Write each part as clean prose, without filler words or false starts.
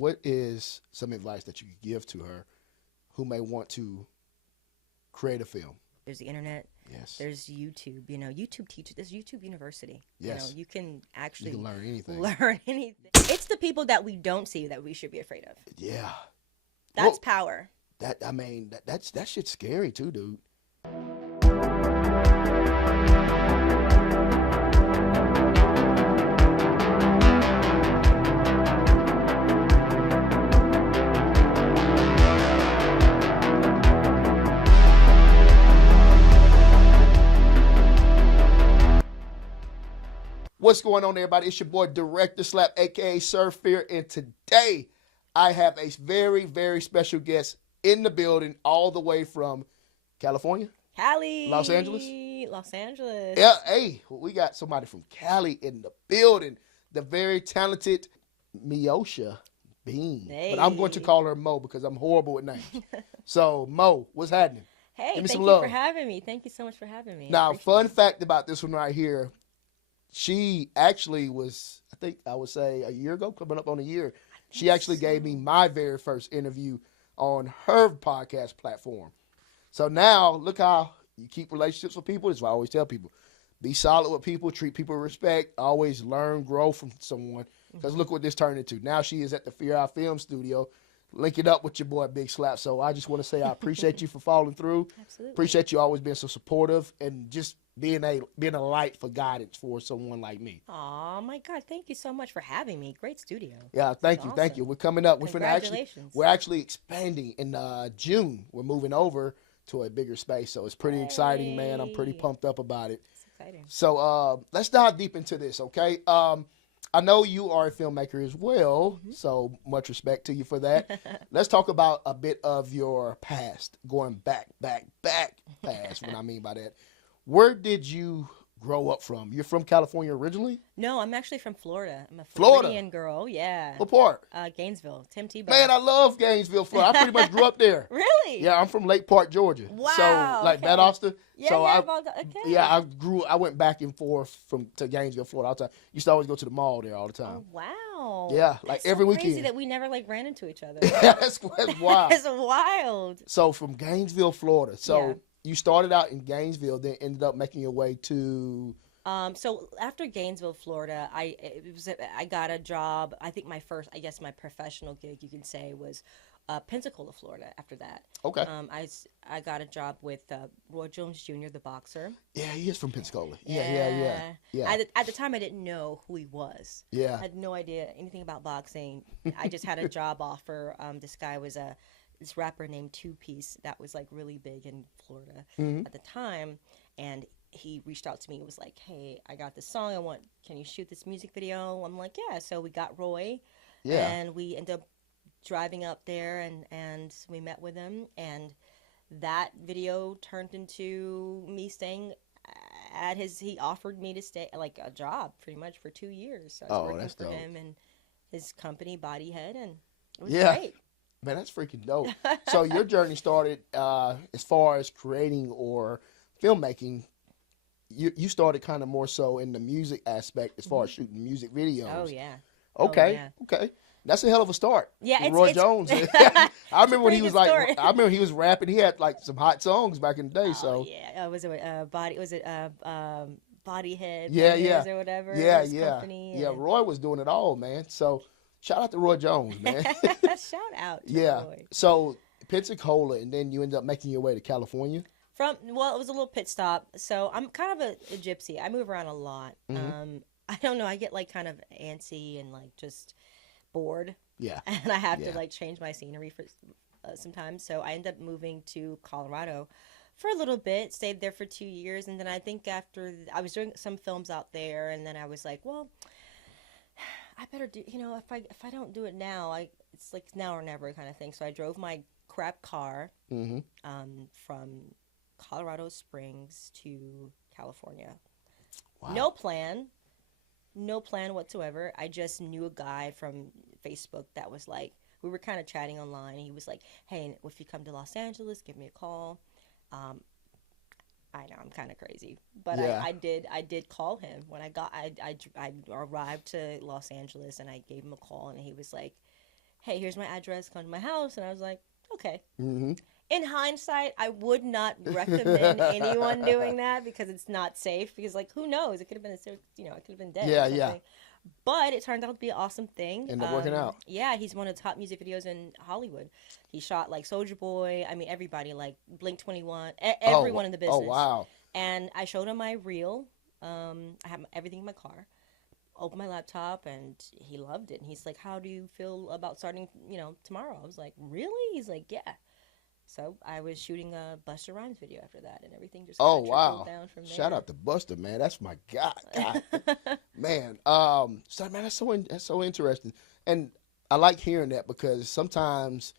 what is some advice that you could give to her who may want to create a film? There's the internet. Yes. There's YouTube. You know, YouTube teaches. There's YouTube University. Yes. You know, you can actually learn anything. It's the people that we don't see that we should be afraid of. Yeah. That's power. That shit's scary too, dude. What's going on, everybody? It's your boy Director Slap, aka Sir Fear, and today I have a very, very special guest in the building, all the way from California, Cali, Los Angeles. Yeah, hey, we got somebody from Cali in the building, the very talented Meosha Bean. Hey. But I'm going to call her Mo because I'm horrible with names. So, Mo, what's happening? Hey, give me thank some you love. for having me. Thank you so much for having me. Now, fun fact about this one right here. She actually was, I think I would say a year ago, coming up on a year. She actually gave me my very first interview on her podcast platform. So now, look how you keep relationships with people. That's what I always tell people. Be solid with people, treat people with respect, always learn, grow from someone. Because look what this turned into. Now she is at the FearOwl Film Studio, linking up with your boy Big Slap. So I just want to say I appreciate you for following through. Absolutely. Appreciate you always being so supportive and just being a light for guidance for someone like me. Oh my God! Thank you so much for having me. Great studio. Yeah, thank you. We're coming up. Congratulations. We're actually expanding in June. We're moving over to a bigger space, so it's pretty exciting, man. I'm pretty pumped up about it. It's exciting. So let's dive deep into this, okay? I know you are a filmmaker as well, so much respect to you for that. Let's talk about a bit of your past, going back past. What I mean by that. Where did you grow up from? You're from California originally? No, I'm actually from Florida. I'm a Florida? Floridian girl. Yeah. What part? Gainesville. Tim Tebow. Man, I love Gainesville, Florida. I pretty much grew up there. Really? Yeah, I'm from Lake Park, Georgia. Wow. So, like, okay. Valdosta. Yeah, so okay. I went back and forth to Gainesville, Florida all the time. Used to always go to the mall there all the time. Oh, wow. Yeah, like That's every so weekend. Crazy that we never ran into each other. Yeah, that's wild. That's wild. So from Gainesville, Florida. So Yeah. you started out in Gainesville, then ended up making your way to. So after Gainesville, Florida, I got a job. I think my professional gig, you can say, was Pensacola, Florida. After that, Okay. I got a job with Roy Jones Jr., the boxer. Yeah, he is from Pensacola. Yeah. At the time, I didn't know who he was. Yeah. I had no idea anything about boxing. I just had a job offer. This guy was this rapper named Two Piece that was like really big in Florida at the time, and he reached out to me. He was like, "Hey, I got this song. Can you shoot this music video?" I'm like, "Yeah." So we got Roy, and we ended up driving up there, and we met with him, and that video turned into me staying at he offered me to stay, like, a job pretty much for 2 years. So I was working for him and his company, Bodyhead, and it was great. Man, that's freaking dope. So your journey started as far as creating or filmmaking. You started kind of more so in the music aspect as far as shooting music videos. Oh, yeah. Okay. That's a hell of a start. Yeah, Roy Jones. I remember when he was story. I remember he was rapping. He had like some hot songs back in the day. Oh, yeah. Was it Bodyhead? Yeah. Or whatever. Yeah. Company, Yeah. Roy was doing it all, man. So shout out to Roy Jones, man. Shout out to Roy. So Pensacola, and then you ended up making your way to California. It was a little pit stop. So I'm kind of a gypsy. I move around a lot. I don't know. I get like kind of antsy and like just bored. Yeah. And I have to like change my scenery for sometimes. So I ended up moving to Colorado for a little bit, stayed there for 2 years. And then I think after I was doing some films out there, and then I was like, well, I better do, if I don't do it now, it's like now or never kind of thing. So I drove my crap car from Colorado Springs to California. Wow. No plan whatsoever. I just knew a guy from Facebook that was like, we were kind of chatting online. And he was like, "Hey, if you come to Los Angeles, give me a call." I know I'm kind of crazy, but I did call him when I arrived to Los Angeles, and I gave him a call, and he was like, hey, here's my address, come to my house. And I was like, okay. Mm-hmm. In hindsight, I would not recommend anyone doing that because it's not safe. Because, like, who knows? It could have been it could have been dead or Yeah, something. yeah. But it turned out to be an awesome thing. End up working out. Yeah, he's one of the top music videos in Hollywood. He shot like Soulja Boy. I mean, everybody like Blink 21, everyone in the business. Oh, wow. And I showed him my reel. I have everything in my car. Opened my laptop, and he loved it. And he's like, "How do you feel about starting? Tomorrow?" I was like, "Really?" He's like, "Yeah." So I was shooting a Busta Rhymes video after that, and everything just Oh, trickled wow. down from there. Shout out to Busta, man. That's my God. Man. So man, that's so interesting. And I like hearing that because sometimes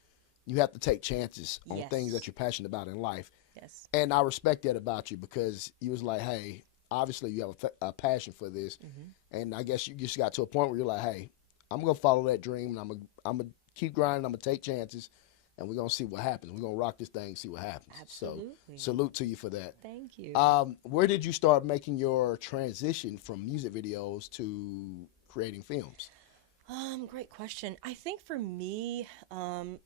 you have to take chances on things that you're passionate about in life. Yes. And I respect that about you because you was like, hey, obviously you have a passion for this. Mm-hmm. And I guess you just got to a point where you're like, hey, I'm going to follow that dream and I'm going to keep grinding. I'm going to take chances. And we're going to see what happens. We're going to rock this thing and see what happens. Absolutely. So salute to you for that. Thank you. Where did you start making your transition from music videos to creating films? Great question. I think for me,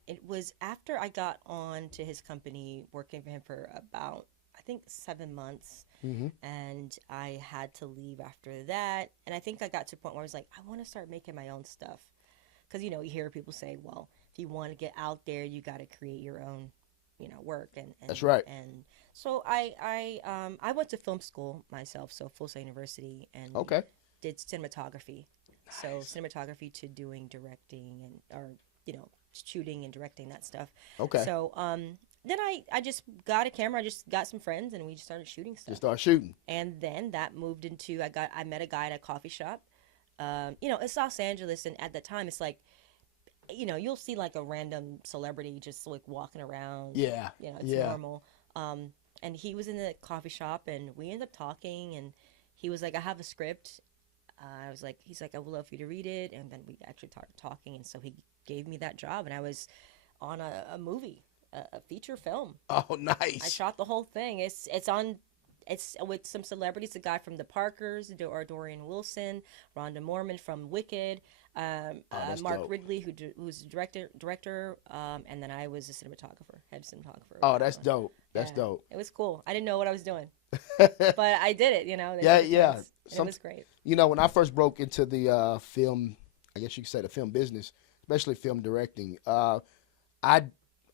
it was after I got on to his company, working for him for about, I think, 7 months. Mm-hmm. And I had to leave after that. And I think I got to a point where I was like, I want to start making my own stuff. Because, you hear people say, well, if you want to get out there, you got to create your own, work. And that's right. And so I went to film school myself, so Full Sail University, and did cinematography. Nice. So cinematography to doing directing or shooting and directing that stuff. Okay. So then I just got a camera. I just got some friends, and we just started shooting stuff. Just started shooting. And then that moved into I met a guy at a coffee shop. It's Los Angeles, and at the time, it's like, you'll see like a random celebrity just like walking around. Yeah. It's normal. And he was in the coffee shop, and we ended up talking, and he was like, I have a script. He's like, I would love for you to read it. And then we actually started talking, and so he gave me that job, and I was on a movie, a feature film. Oh, nice. I shot the whole thing. It's with some celebrities, the guy from The Parkers, Dorian Wilson, Rhonda Mormon from Wicked, Mark dope. Ridley, who's the director, and then I was a cinematographer, head cinematographer. Oh, that's dope. That's dope. It was cool. I didn't know what I was doing, but I did it. Yeah. It was great. When I first broke into the film, I guess you could say the film business, especially film directing,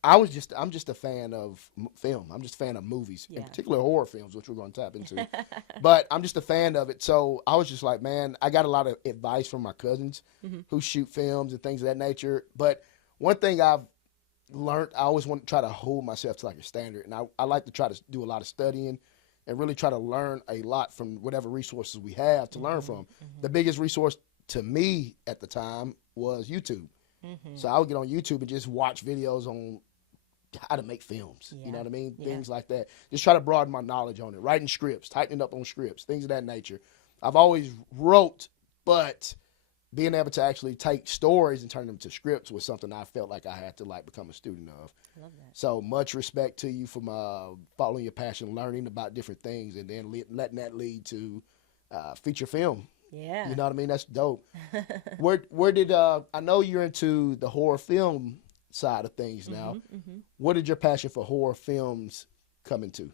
I'm just a fan of film. I'm just a fan of movies, in particular horror films, which we're going to tap into. But I'm just a fan of it. So I was just like, man, I got a lot of advice from my cousins who shoot films and things of that nature. But one thing I've learned, I always want to try to hold myself to like a standard. And I like to try to do a lot of studying and really try to learn a lot from whatever resources we have to learn from. The biggest resource to me at the time was YouTube. So I would get on YouTube and just watch videos on how to make films, you know what I mean? Yeah. Things like that. Just try to broaden my knowledge on it. Writing scripts, tightening up on scripts, things of that nature. I've always wrote, but being able to actually take stories and turn them to scripts was something I felt like I had to like become a student of. I love that. So much respect to you for following your passion, learning about different things, and then letting that lead to feature film. Yeah. You know what I mean? That's dope. Where did I know you're into the horror film side of things now. Where did your passion for horror films come into?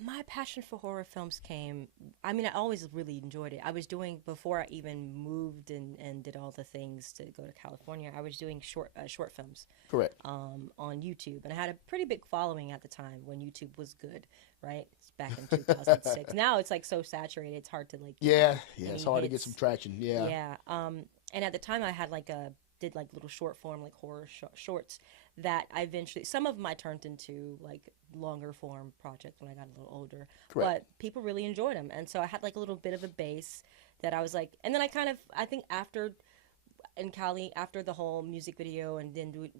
My passion for horror films came, I always really enjoyed it. I was doing, before I even moved and did all the things to go to California, I was doing short films. Correct. On YouTube. And I had a pretty big following at the time when YouTube was good, right? It's back in 2006. Now it's like so saturated, it's hard to like. Yeah, it's hard to get some traction. Yeah. Yeah. And at the time I had did little short form, horror shorts that I eventually, some of them I turned into longer form projects when I got a little older. Correct. But people really enjoyed them. And so I had a little bit of a base that I was and then I think after in Cali, after the whole music video and then doing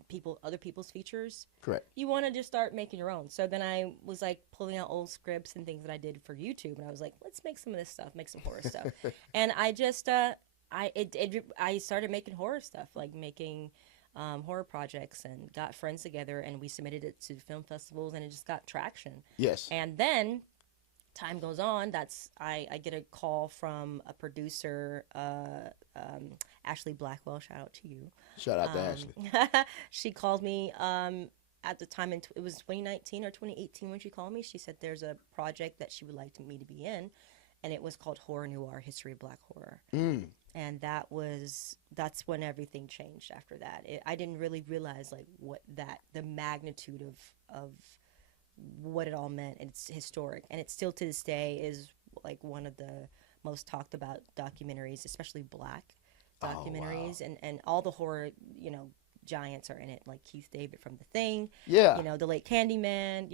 other people's features. Correct. You want to just start making your own. So then I was pulling out old scripts and things that I did for YouTube. And I was like, let's make some of this stuff, make some horror stuff. And I just, I started making horror stuff, making horror projects, and got friends together, and we submitted it to film festivals, and it just got traction. Yes. And then time goes on, I get a call from a producer, Ashley Blackwell. Shout out to you. Shout out to Ashley. She called me at the time, it was 2019 or 2018 when she called me. She said there's a project that she would like me to be in, and it was called Horror Noir: History of Black Horror. And that's when everything changed after that. I didn't really realize like the magnitude of what it all meant. It's historic, and it still to this day is like one of the most talked about documentaries, especially Black documentaries. Oh, wow. And all the horror, giants are in it, like Keith David from The Thing, Yeah. the late Candyman,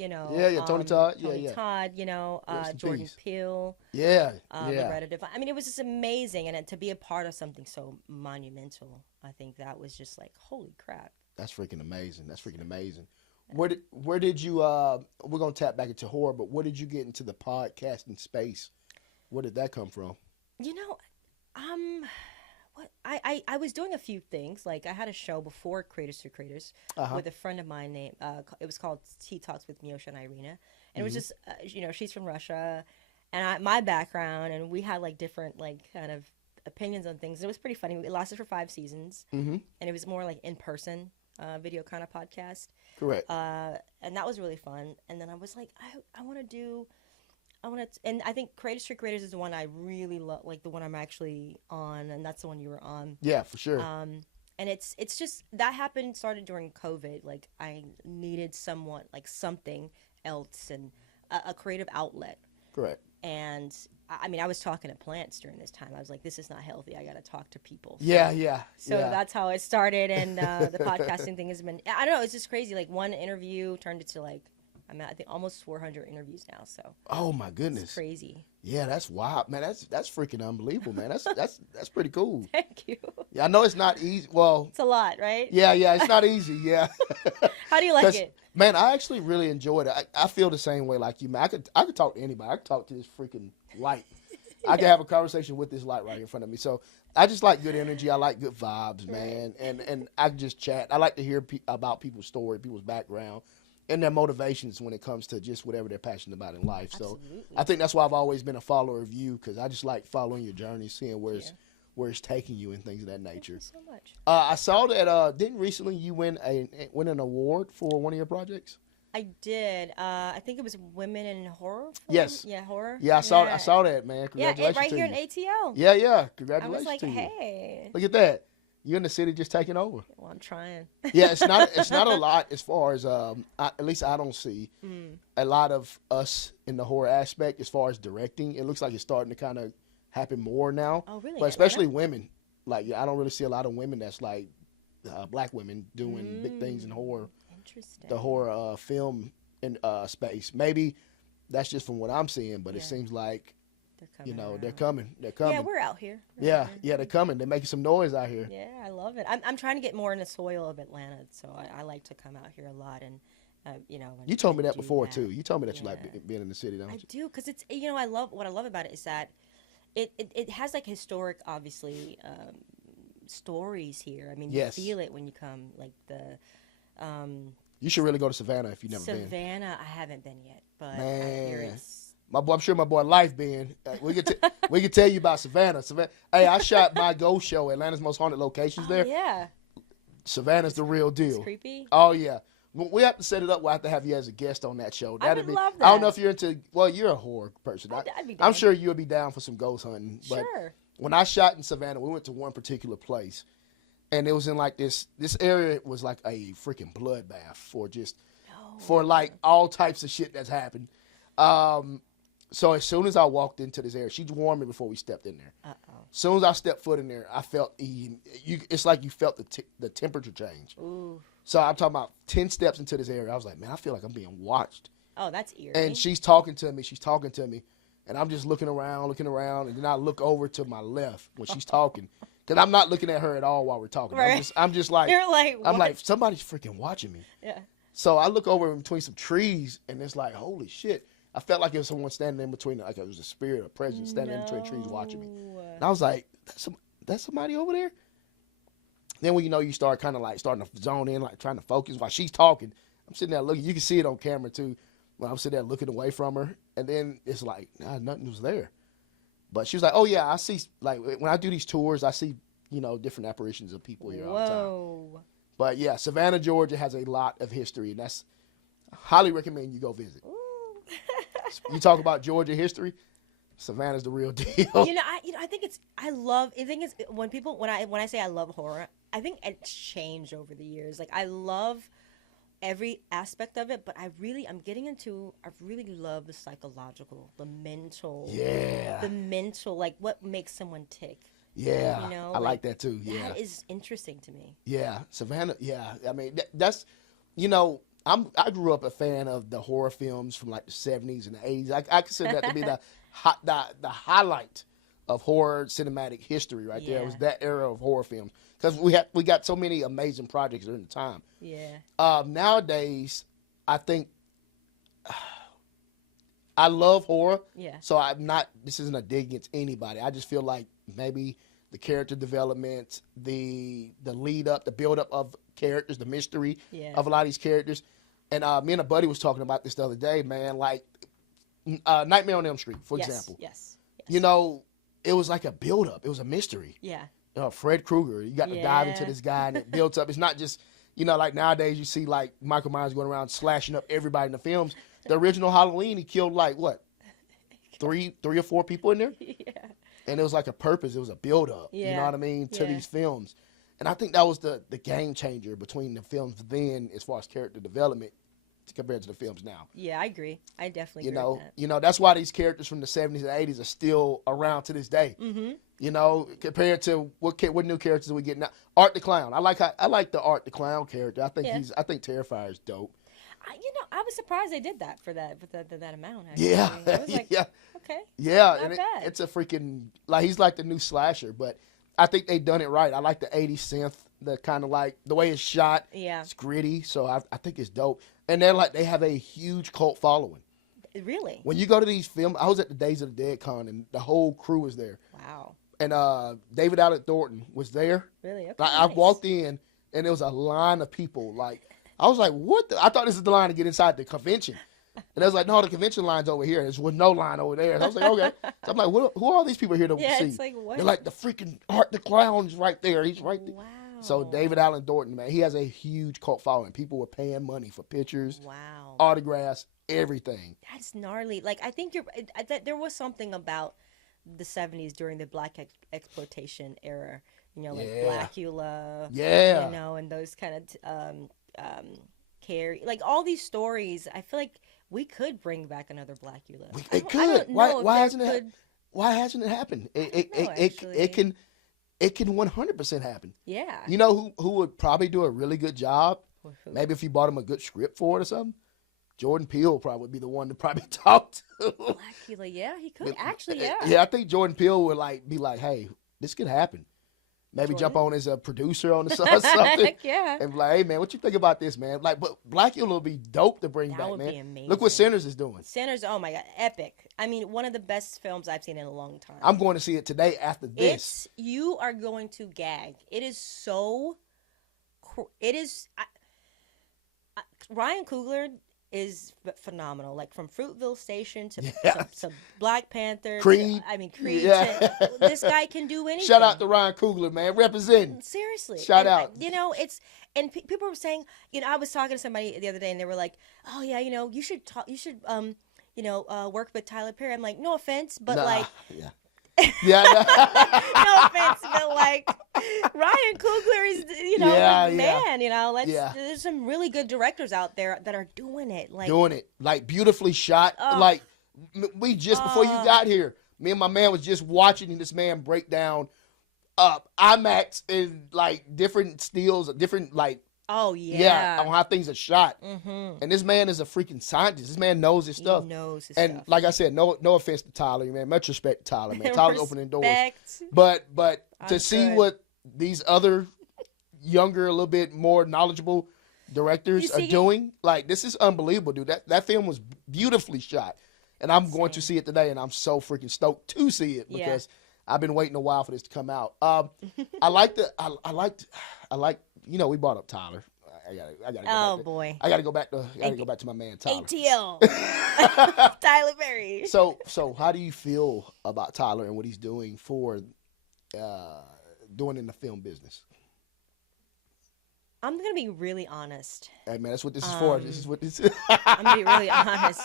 Tony Todd. Tony Todd, Rest in Jordan peace. Peele, Yeah. Loretta Devine. I mean, it was just amazing, and to be a part of something so monumental, I think that was just like, holy crap. That's freaking amazing. Where did you we're gonna tap back into horror, but where did you get into the podcasting space? Where did that come from? What I was doing a few things. Like I had a show before Creators to Creators with a friend of mine named it was called Tea Talks with Meosha and Irina, and it was just she's from Russia, and my background, and we had like different like kind of opinions on things. It was pretty funny. It lasted for 5 seasons, and it was more like in person video kind of podcast. Correct. And that was really fun. And then I was like, and I think Creators for Creators is the one I really love, like the one I'm actually on, and that's the one you were on. Yeah, for sure. And it's just that started during COVID. Like I needed something else and a creative outlet. Correct. And I mean, I was talking to plants during this time. I was like, this is not healthy. I got to talk to people. So that's how it started. And the podcasting thing has been, I don't know, it's just crazy. Like one interview turned into like, I'm at, I think, almost 400 interviews now. So. Oh my goodness. It's crazy. Yeah, that's wild, man. That's freaking unbelievable, man. That's pretty cool. Thank you. Yeah, I know it's not easy. Well, it's a lot, right? Yeah, it's not easy. Yeah. How do you like it? Man, I actually really enjoyed it. I feel the same way like you, man. I could talk to anybody. I could talk to this freaking light. I could have a conversation with this light right in front of me. So I just like good energy. I like good vibes, man. And I can just chat. I like to hear about people's story, people's background, and their motivations when it comes to just whatever they're passionate about in life. Absolutely. So I think that's why I've always been a follower of you, because I just like following your journey, seeing where it's taking you and things of that nature. Thank you so much. I saw that didn't recently you win an award for one of your projects? I did. I think it was Women in Horror. Yes. Yeah, horror. Yeah, I saw that, man. Congratulations right to here you. in ATL. Yeah. Congratulations I was like, to you. hey. Look at that. You're in the city just taking over. Well, I'm trying. Yeah, it's not a lot as far as at least I don't see a lot of us in the horror aspect as far as directing. It looks like it's starting to kind of happen more now. Oh, really? But especially women. Like I don't really see a lot of women that's like Black women doing big things in horror. Interesting. The horror film in space. Maybe that's just from what I'm seeing, but it seems like they're coming. Yeah, we're out here. Yeah, they're coming. They're making some noise out here. Yeah, I love it. I'm trying to get more in the soil of Atlanta, so I like to come out here a lot and. You told me that before too. You told me that you like being in the city, don't you? I do, because it's I love what I love about it is that it has like historic, obviously, stories here. I mean, you feel it when you come. Like the. You should really go to Savannah if you've never been. Savannah, I haven't been yet, but man, I hear it's. I'm sure my boy Life been. We could tell you about Savannah. Hey, I shot my Ghost show, Atlanta's Most Haunted Locations there. Yeah. Savannah's the real deal. It's creepy. Oh yeah. We have to set it up. We'll have to have you as a guest on that show. I would love that. I don't know if you're into. Well, you're a horror person. I'd be down. I'm sure you'll be down for some ghost hunting. But sure. When I shot in Savannah, we went to one particular place, and it was in like this area was like a freaking bloodbath for like all types of shit that's happened. So as soon as I walked into this area, she warned me before we stepped in there. As soon as I stepped foot in there, I felt it's like you felt the temperature change. Ooh. So I'm talking about 10 steps into this area. I was like, man, I feel like I'm being watched. Oh, that's eerie. And she's talking to me. And I'm just looking around. And then I look over to my left when she's talking. Because I'm not looking at her at all while we're talking. Right. I'm just like, you're like, what? I'm like, somebody's freaking watching me. Yeah. So I look over in between some trees, and it's like, holy shit. I felt like there was someone standing in between, like it was a spirit, a presence standing in between trees watching me. And I was like, that's somebody over there? Then when you start kind of like starting to zone in, like trying to focus while she's talking, I'm sitting there looking. You can see it on camera too. When I'm sitting there looking away from her, And then it's like, nah, nothing was there. But she was like, oh, yeah, I see, like, when I do these tours, I see, different apparitions of people here all the time. Whoa. But, yeah, Savannah, Georgia has a lot of history, and I highly recommend you go visit. You talk about Georgia history, Savannah's the real deal. I think it's when I say I love horror, I think it's changed over the years. Like, I love every aspect of it, but I really love the psychological, the mental, like what makes someone tick. Yeah, I like that too. Yeah, that is interesting to me. Yeah, Savannah. Yeah, I mean that's, I grew up a fan of the horror films from like the 70s and the 80s. I consider that to be the highlight of horror cinematic history right there. It was that era of horror films because we got so many amazing projects during the time. Yeah. Nowadays, I think I love horror. Yeah. So this isn't a dig against anybody. I just feel like maybe the character development, the lead up, the build up of characters, the mystery of a lot of these characters. And me and a buddy was talking about this the other day, man. Like Nightmare on Elm Street, for example. Yes. It was like a build up. It was a mystery. Yeah. Fred Krueger, you got to dive into this guy, and it builds up. It's not just, like nowadays you see like Michael Myers going around slashing up everybody in the films. The original Halloween, he killed like what, three or four people in there. Yeah. And it was like a purpose. It was a build up. Yeah. You know what I mean, to these films. And I think that was the game changer between the films then, as far as character development, compared to the films now. Yeah, I agree. I definitely agree with that. That's why these characters from the 70s and 80s are still around to this day. Mm-hmm. Compared to what new characters are we getting now? Art the Clown. I like the Art the Clown character. I think I think Terrifier is dope. I was surprised they did that for that amount. Actually. Yeah. I was like, okay. Yeah, not bad. It's a freaking, like, he's like the new slasher, but I think they done it right. I like the 80s synth, the kind of like the way it's shot. Yeah. It's gritty, so I think it's dope. And they have a huge cult following. Really? When you go to these films, I was at the Days of the Dead con, and the whole crew was there. Wow. And David Allen Thornton was there. Really? Okay, Like, I walked in, and there was a line of people. Like, I was like, what? I thought this is the line to get inside the convention. And I was like, no, the convention line's over here. There's no line over there. And I was like, okay. So I'm like, who are all these people here to see? It's like, what? They're like, the freaking Art the Clown's right there. He's right there. Wow. So David Allen Thornton, man, he has a huge cult following. People were paying money for pictures, autographs, everything. That's gnarly. Like, I think there was something about the 70s during the black exploitation era. Like Blackula. Yeah. And those kind of like all these stories. I feel like we could bring back another Blackula. It could. Why hasn't it happened? It can 100% happen. Yeah. You know who would probably do a really good job? Who? Maybe if you bought him a good script for it or something. Jordan Peele probably would be the one to probably talk to. Blackula, yeah, he could actually, yeah. Yeah, I think Jordan Peele would be like, hey, this could happen. Maybe jump on as a producer on the or something. Yeah. And be like, hey, man, what you think about this, man? Like, but Blackula would be dope to bring back, man. That would be amazing. Look what Sinners is doing. Sinners, oh my God, epic. I mean, one of the best films I've seen in a long time. I'm going to see it today after this. You are going to gag. It is so, Ryan Coogler is phenomenal. Like, from Fruitville Station to Black Panther. Creed. Creed. Yeah. This guy can do anything. Shout out to Ryan Coogler, man. Representing. Seriously. Shout out. People were saying, I was talking to somebody the other day and they were like, oh yeah, you should work with Tyler Perry. I'm like, no offense, but Yeah. No offense, but like Ryan Coogler is, man. There's some really good directors out there that are doing it, like beautifully shot. Like we just before you got here, me and my man was just watching this man break down IMAX and like different stills, different like. Oh yeah. On how things are shot. Mm-hmm. And this man is a freaking scientist. This man knows his stuff. He knows his stuff. And like I said, no offense to Tyler, man. Much respect to Tyler, man. Tyler's opening doors. But to see what these other younger, a little bit more knowledgeable directors are doing, like, this is unbelievable, dude. That film was beautifully shot. And I'm going to see it today, and I'm so freaking stoked to see it because I've been waiting a while for this to come out. I like we brought up Tyler. gotta go Oh back boy. I gotta go back to my man Tyler. ATL. Tyler Perry. So how do you feel about Tyler and what he's doing doing in the film business? I'm gonna be really honest. Hey man, that's what this is for. This is what this is. I'm gonna be really honest.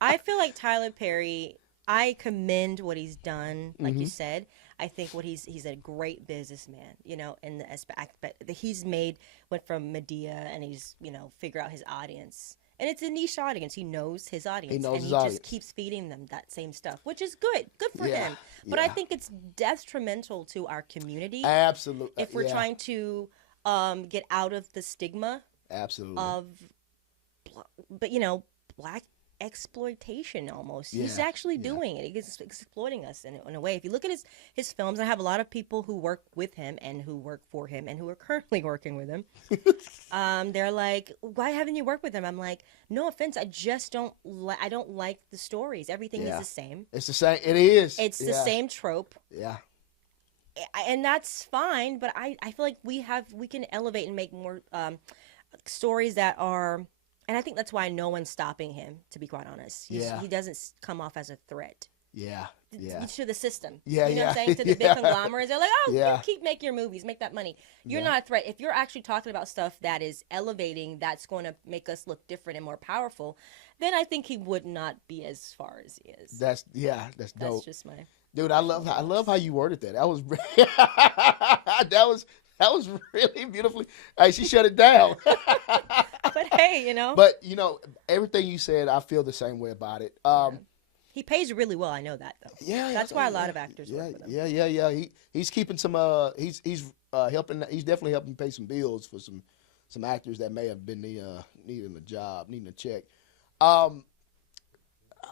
I feel like Tyler Perry. I commend what he's done, like you said. I think he's a great businessman, in the aspect that he's went from media and he's, figure out his audience. And it's a niche audience. He knows his audience. Just keeps feeding them that same stuff, which is good. Good for him. But I think it's detrimental to our community. Absolutely. If we're trying to get out of the stigma absolutely of, but black exploitation almost. He's actually doing it. He's exploiting us in a way. If you look at his films, I have a lot of people who work with him and who work for him and who are currently working with him. They're like, why haven't you worked with him? I'm like, no offense, I just don't like the stories. Everything is the same. It's the same. It is. It's the same trope. Yeah. And that's fine, but I feel like we can elevate and make more stories that are. And I think that's why no one's stopping him, to be quite honest. He doesn't come off as a threat. Yeah. To the system. Yeah, you know what I'm saying? To the big conglomerates. They're like, you keep making your movies, make that money. You're not a threat. If you're actually talking about stuff that is elevating, that's going to make us look different and more powerful, then I think he would not be as far as he is. That's dope. That's just my... Dude, I love how you worded that. That was that was really beautifully. Hey, she shut it down. But hey, But everything you said, I feel the same way about it. He pays really well. I know that though. Yeah, that's why a lot of actors work with him. Yeah. He's keeping some. He's helping. He's definitely helping pay some bills for some actors that may have been needing a job, needing a check. I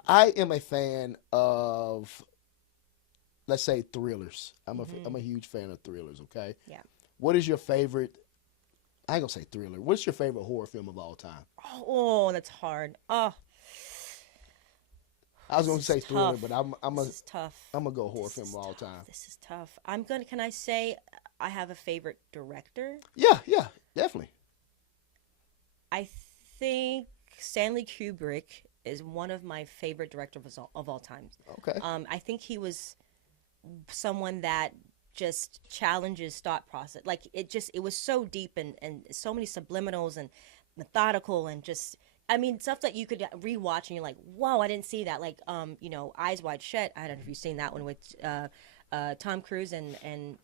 am a fan of, let's say, thrillers. I'm a huge fan of thrillers. Okay. Yeah. What is your favorite? I ain't gonna say thriller. What's your favorite horror film of all time? Oh, that's hard. Oh. I was gonna say thriller, but this is tough. I'm gonna go horror film of all time. This is tough. Can I say I have a favorite director? Yeah, definitely. I think Stanley Kubrick is one of my favorite directors of all time. Okay. I think he was someone that just challenges thought process. Like it was so deep and so many subliminals and methodical and just, stuff that you could rewatch and you're like, whoa, I didn't see that. Like, Eyes Wide Shut. I don't know if you've seen that one with Tom Cruise and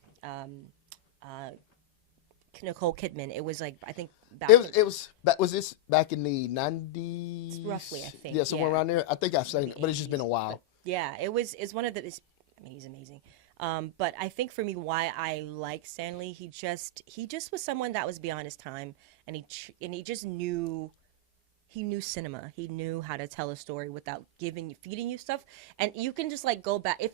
Nicole Kidman. It was like, I think was this back in the 90s? Roughly, I think. Yeah, somewhere around there. I think I've seen it, but it's just been a while. Yeah, it's one of the. He's amazing. But I think for me, why I like Stanley, he just was someone that was beyond his time, and he just knew. He knew cinema. He knew how to tell a story without feeding you stuff. And you can just go back if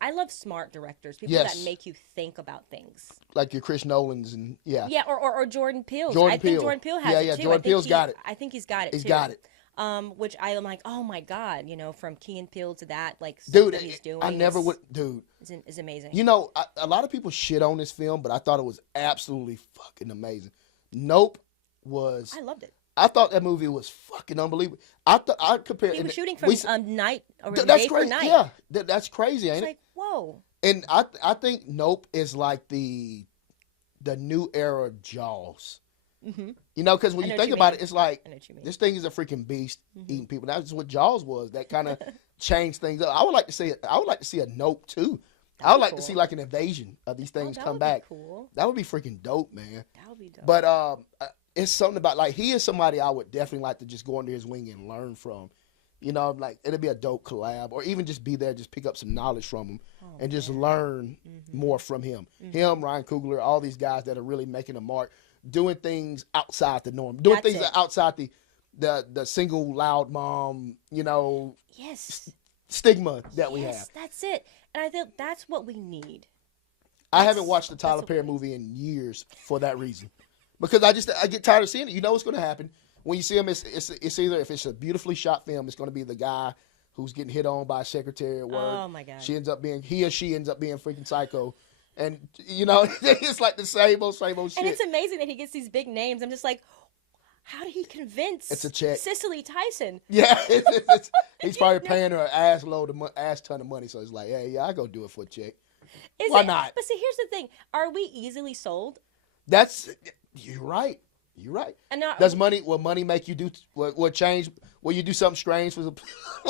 I love smart directors, people that make you think about things. Like your Chris Nolans and Yeah, or Jordan Peele. I think Jordan Peele has it too. Jordan Peele's got it. I think he's got it He's too. got it. Which I am like, oh my God, from Key and Peele to that, dude, that he's doing. I never would, dude. Is amazing. A lot of people shit on this film, but I thought it was absolutely fucking amazing. Nope was. I loved it. I thought that movie was fucking unbelievable. I compared. He was shooting from night or that's day crazy. for night. Yeah, that's crazy, ain't it's it? Like whoa. And I think Nope is like the new era of Jaws. Mm-hmm. Because when you think about it, it's like this thing is a freaking beast eating people. That's what Jaws was. That kind of changed things up. I would like to see a Nope too. I would like to see like an invasion of these things come back. Cool. That would be freaking dope, man. That would be dope. But it's something about he is somebody I would definitely like to just go under his wing and learn from. It'll be a dope collab, or even just be there, just pick up some knowledge from him and just learn more from him. Him, Ryan Coogler, all these guys that are really making a mark, doing things outside the norm, doing things outside the single loud mom, yes, stigma that we have. That's it. And I think that's what we need. I haven't watched the Tyler Perry movie in years for that reason. Because I get tired of seeing it. You know what's going to happen. When you see him, it's either, if it's a beautifully shot film, it's going to be the guy who's getting hit on by a secretary at work. Oh, my God. He or she ends up being freaking psycho. And, you know, it's like the same old shit. And it's amazing that he gets these big names. I'm just like, how did he convince It's a check. Cicely Tyson? Yeah, he's probably paying her an ass ton of money. So it's like, hey, yeah, I go do it for a check. Why not? But see, here's the thing: are we easily sold? You're right. You're right. And now, Will money make you do what change? Will you do something strange with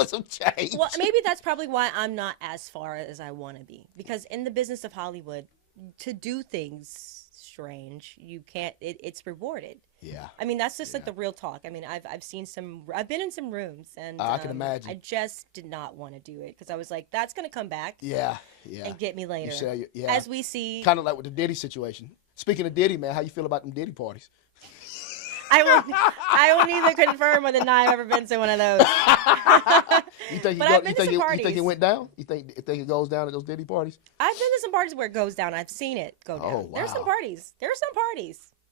some change? well, maybe that's probably why I'm not as far as I want to be. Because in the business of Hollywood, to do things strange, you can't. It's rewarded. Yeah. I mean, that's just like the real talk. I mean, I've been in some rooms, and I can imagine. I just did not want to do it because I was like, that's gonna come back. Yeah. And get me later. Yeah. As we see, kind of like with the Diddy situation. Speaking of Diddy, man, how you feel about them Diddy parties? I will neither confirm or deny I've ever been to one of those. You think it went down? You think it goes down at those Diddy parties? I've been to some parties where it goes down. I've seen it go down. Oh, wow. There's some parties.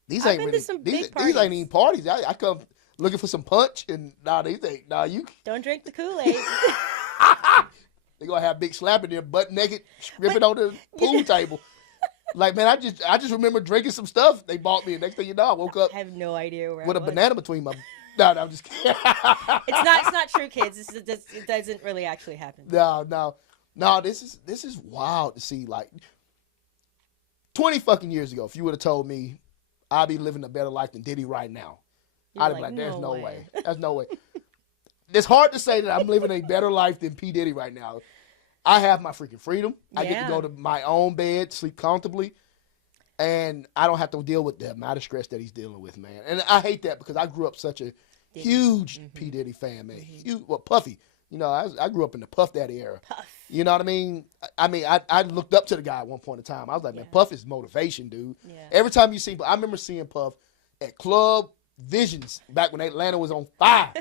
These I've ain't been really, to some these, big parties. these ain't even parties. I come looking for some punch, and you don't drink the Kool-Aid. they gonna have big slap in there, butt naked, scribbling on the pool table. Like, man, I just remember drinking some stuff they bought me, and next thing you know, I woke up. I have no idea where with I a was. banana between my. No, I'm just kidding. It's not true, kids. It doesn't really actually happen. No. This is wild to see. Like 20 fucking years ago, if you would have told me I'd be living a better life than Diddy right now, I'd be like, there's no way. There's no way. It's hard to say that I'm living a better life than P. Diddy right now. I have my freaking freedom. I get to go to my own bed, sleep comfortably, and I don't have to deal with the amount of stress that he's dealing with, man. And I hate that because I grew up such a huge P. Diddy fan, man. Huge, Puffy. You know, I grew up in the Puff Daddy era. Puff. You know what I mean? I looked up to the guy at one point in time. I was like, man, Puff is motivation, dude. Yeah. Every time you see, I remember seeing Puff at Club Visions back when Atlanta was on fire.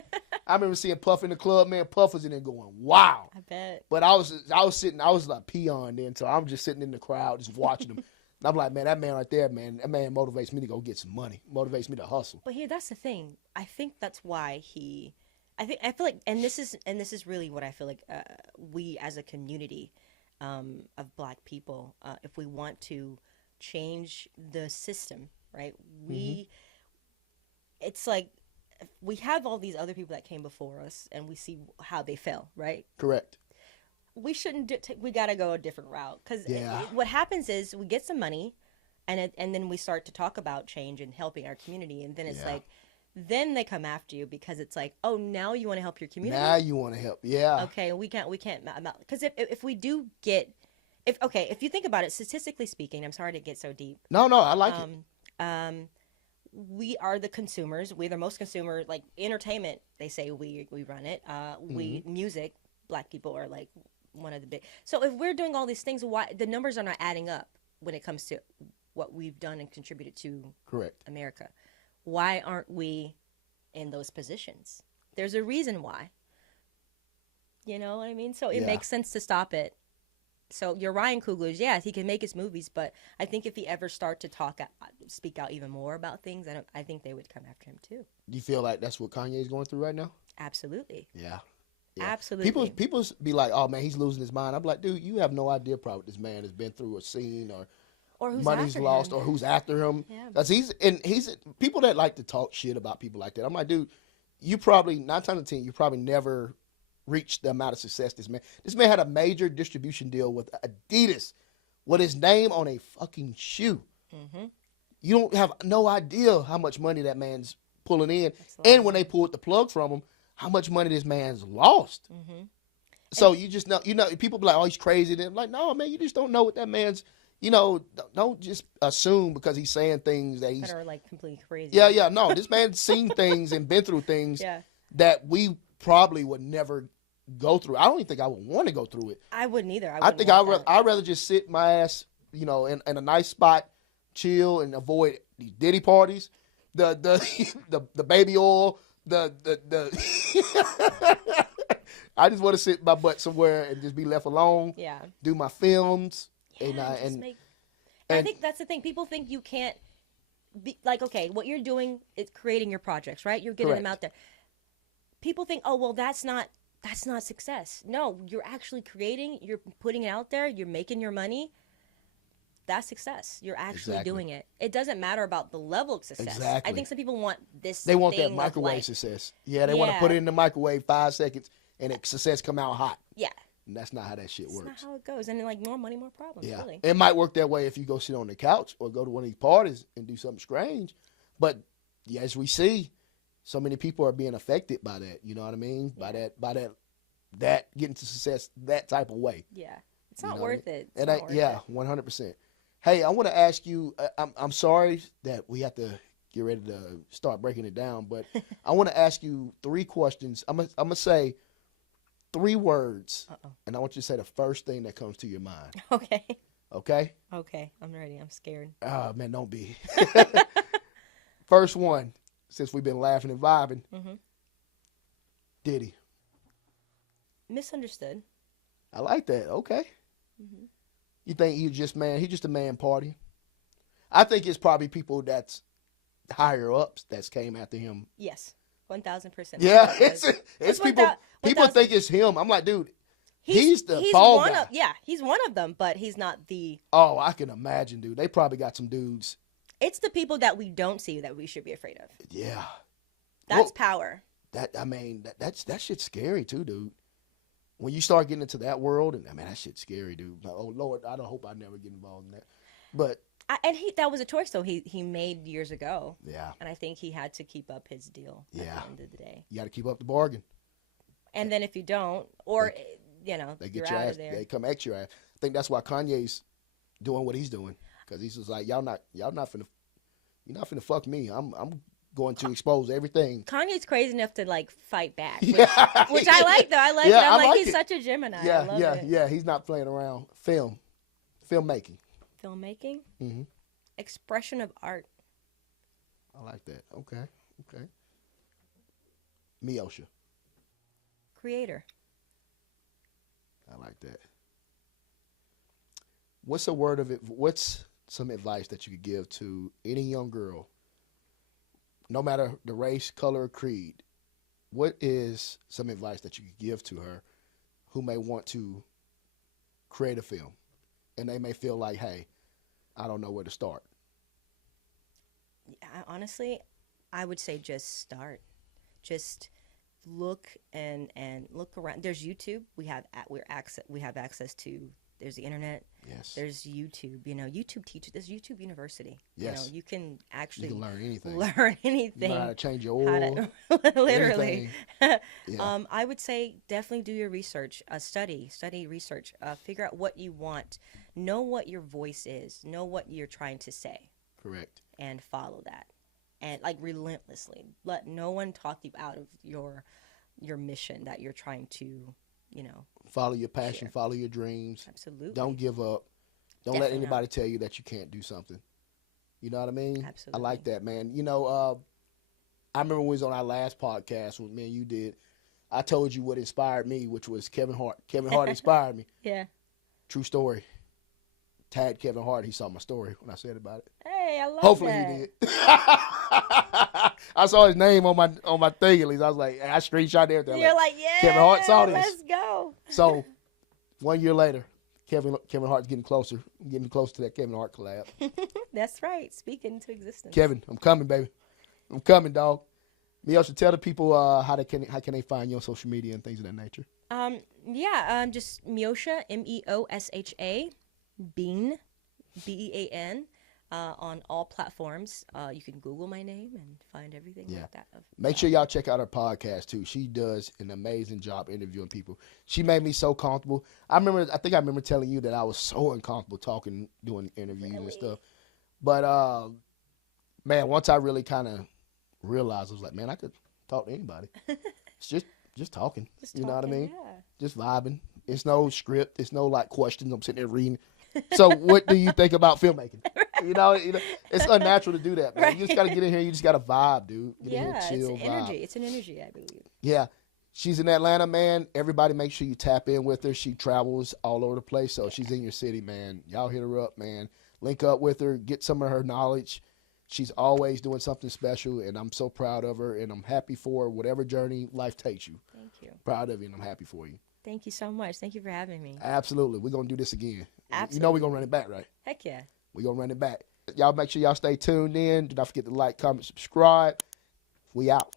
I remember seeing Puff in the club, man. Puff was in there going, wow. I bet. But I was like peon then, so I'm just sitting in the crowd just watching him. And I'm like, man, that man right there, man, that man motivates me to go get some money, motivates me to hustle. But here, that's the thing. I think that's why I feel like, and this is really what I feel like we as a community of Black people, if we want to change the system, right? It's like we have all these other people that came before us, and we see how they fell, right? Correct. We shouldn't. We gotta go a different route because what happens is we get some money, and then we start to talk about change and helping our community, and then it's like. Then they come after you because it's like, oh, now you want to help your community. Now you want to help, yeah. Okay, we can't, because if we do get, if you think about it, statistically speaking, I'm sorry to get so deep. No, I like it. We are the consumers. We're the most consumer, like entertainment. They say we run it. Music. Black people are like one of the big. So if we're doing all these things, why the numbers are not adding up when it comes to what we've done and contributed to America? Why aren't we in those positions? There's a reason why. You know what I mean? So it makes sense to stop it. So your Ryan Coogler's, yes, he can make his movies, but I think if he ever start to speak out even more about things, I think they would come after him too. Do you feel like that's what Kanye's going through right now? Absolutely. Yeah. Absolutely. People be like, oh man, he's losing his mind. I'm like, dude, you have no idea probably what this man has been through or seen or who's money's lost him. Or who's after him. Because he's people that like to talk shit about people like that. I'm like, dude, you probably 9 times out of 10, you probably never reached the amount of success this man had a major distribution deal with Adidas with his name on a fucking shoe. You don't have no idea how much money that man's pulling in, and when they pulled the plug from him, how much money this man's lost. So you just know, people be like, oh, he's crazy. And I'm like, no, man, you just don't know what that man's. Don't just assume because he's saying things that are like completely crazy. Yeah. No, this man's seen things and been through things that we probably would never go through. I don't even think I would want to go through it. I wouldn't either. I'd rather just sit my ass, in a nice spot, chill, and avoid these Diddy parties, the baby oil, the I just want to sit my butt somewhere and just be left alone. Yeah. Do my films. I think that's the thing. People think you can't be like, okay, what you're doing is creating your projects, right? You're getting them out there. People think, oh, well, that's not success. No, you're actually creating, you're putting it out there, you're making your money. that's success. You're actually Exactly. doing it. It doesn't matter about the level of success. Exactly. I think some people want this. They want that thing of, microwave like, success. Yeah, they want to put it in the microwave 5 seconds and it success come out hot. Yeah. And that's not how that shit works. That's not how it goes. And then, like, more money, more problems. Yeah. Really. It might work that way if you go sit on the couch or go to one of these parties and do something strange. But yeah, as we see, so many people are being affected by that. You know what I mean? Yeah. By that getting to success that type of way. Yeah. It's not worth it. It's And not worth it. 100%. Hey, I want to ask you. I'm sorry that we have to get ready to start breaking it down, but I want to ask you 3 questions. I'm gonna say 3 words, and I want you to say the first thing that comes to your mind. Okay. Okay? Okay. I'm ready. I'm scared. Oh, man, don't be. First one, since we've been laughing and vibing. Diddy. Misunderstood. I like that. Okay. You think he's just a man party? I think it's probably people that's higher ups that's came after him. Yes. 1,000%. Yeah, it's people. 1,000. People think it's him. I'm like, dude, he's the fall one guy. he's one of them, but he's not the. Oh, I can imagine, dude. They probably got some dudes. It's the people that we don't see that we should be afraid of. Yeah, That's power. That shit's scary too, dude. When you start getting into that world, and that shit's scary, dude. Like, oh Lord, I don't hope I never get involved in that. But that was a choice though he made years ago. Yeah. And I think he had to keep up his deal at the end of the day. You got to keep up the bargain. And then if you don't, or they get you're your out ass. of there. They come at your ass. I think that's why Kanye's doing what he's doing, because he's just like, you're not finna fuck me. I'm going to expose everything. Kanye's crazy enough to like fight back, which, Yeah. which I like though. I like Yeah, it. I'm I like, like he's it. such a Gemini. Yeah, I love yeah, it. yeah. He's not playing around. Filmmaking. Filmmaking, Mm-hmm. expression of art. I like that. Okay. Meosha. Creator. I like that. What's a word of it? What's some advice that you could give to any young girl, no matter the race, color, or creed? What is some advice that you could give to her who may want to create a film and they may feel like, hey, I don't know where to start? Honestly, I would say just start. Just look and look around. There's YouTube. We have access to. There's the internet. Yes. There's YouTube. YouTube teaches. There's YouTube University. Yes. You can actually learn anything. Learn anything. Learn how to change your oil. Literally. Yeah. I would say definitely do your research. Study research. Figure out what you want. Know what your voice is. Know what you're trying to say. Correct. And follow that. And like relentlessly. Let no one talk you out of your mission that you're trying to, follow your passion, share. Follow your dreams. Absolutely. Don't give up. Don't Definitely let anybody tell you that you can't do something. You know what I mean? Absolutely. I like that, man. I remember when we was on our last podcast, what me and you did, I told you what inspired me, which was Kevin Hart. Kevin Hart inspired me. Yeah. True story. Tagged Kevin Hart. He saw my story when I said about it. Hey, I love Hopefully that. he did. I saw his name on my thing at least. I was like, I screenshot everything. You're like, yeah. Kevin Hart saw this. Let's go. So 1 year later, Kevin Hart's getting close to that Kevin Hart collab. That's right. Speak into existence. Kevin, I'm coming, baby. I'm coming, dog. Meosha, tell the people how can they find you on social media and things of that nature. Just Meosha, Meosha Bean, Bean, on all platforms. You can Google my name and find everything like that. Make sure y'all check out her podcast too. She does an amazing job interviewing people. She made me so comfortable. I think I remember telling you that I was so uncomfortable doing interviews and stuff. But man, once I really kind of realized, I was like, man, I could talk to anybody. It's just talking. You know what I mean? Yeah. Just vibing. It's no script. It's no like questions. I'm sitting there reading. So what do you think about filmmaking? You know, it's unnatural to do that, man. Right. You just got to get in here. You just got to vibe, dude. Get in here, It's chill, an vibe. energy. It's an energy, I believe. Yeah. She's in Atlanta, man. Everybody make sure you tap in with her. She travels all over the place. So she's in your city, man. Y'all hit her up, man. Link up with her. Get some of her knowledge. She's always doing something special, and I'm so proud of her, and I'm happy for her, whatever journey life takes you. Thank you. Proud of you, and I'm happy for you. Thank you so much. Thank you for having me. Absolutely. We're going to do this again. Absolutely. You know we're going to run it back, right? Heck yeah. We're going to run it back. Y'all make sure y'all stay tuned in. Do not forget to like, comment, subscribe. We out.